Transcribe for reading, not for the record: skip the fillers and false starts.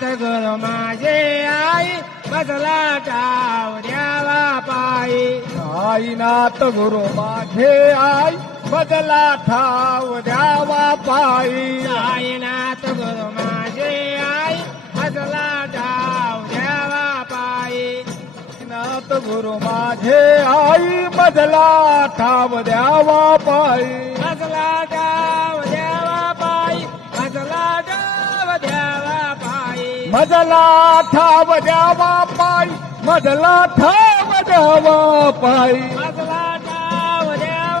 साईनाथ गुरु माझे आई मजला ठाव द्यावा पायी साईनाथ गुरु माझे आई मजला ठाव द्यावा पायी साईनाथ गुरु माझे आई मजला ठाव द्यावा पायी नाथ गुरु माझे आई मजला ठाव द्यावा पायी मजला ठाव द्यावा पायी मजला ठाव द्यावा पायी मजला ठाव द्यावा पायी मजला ठाव द्यावा पायी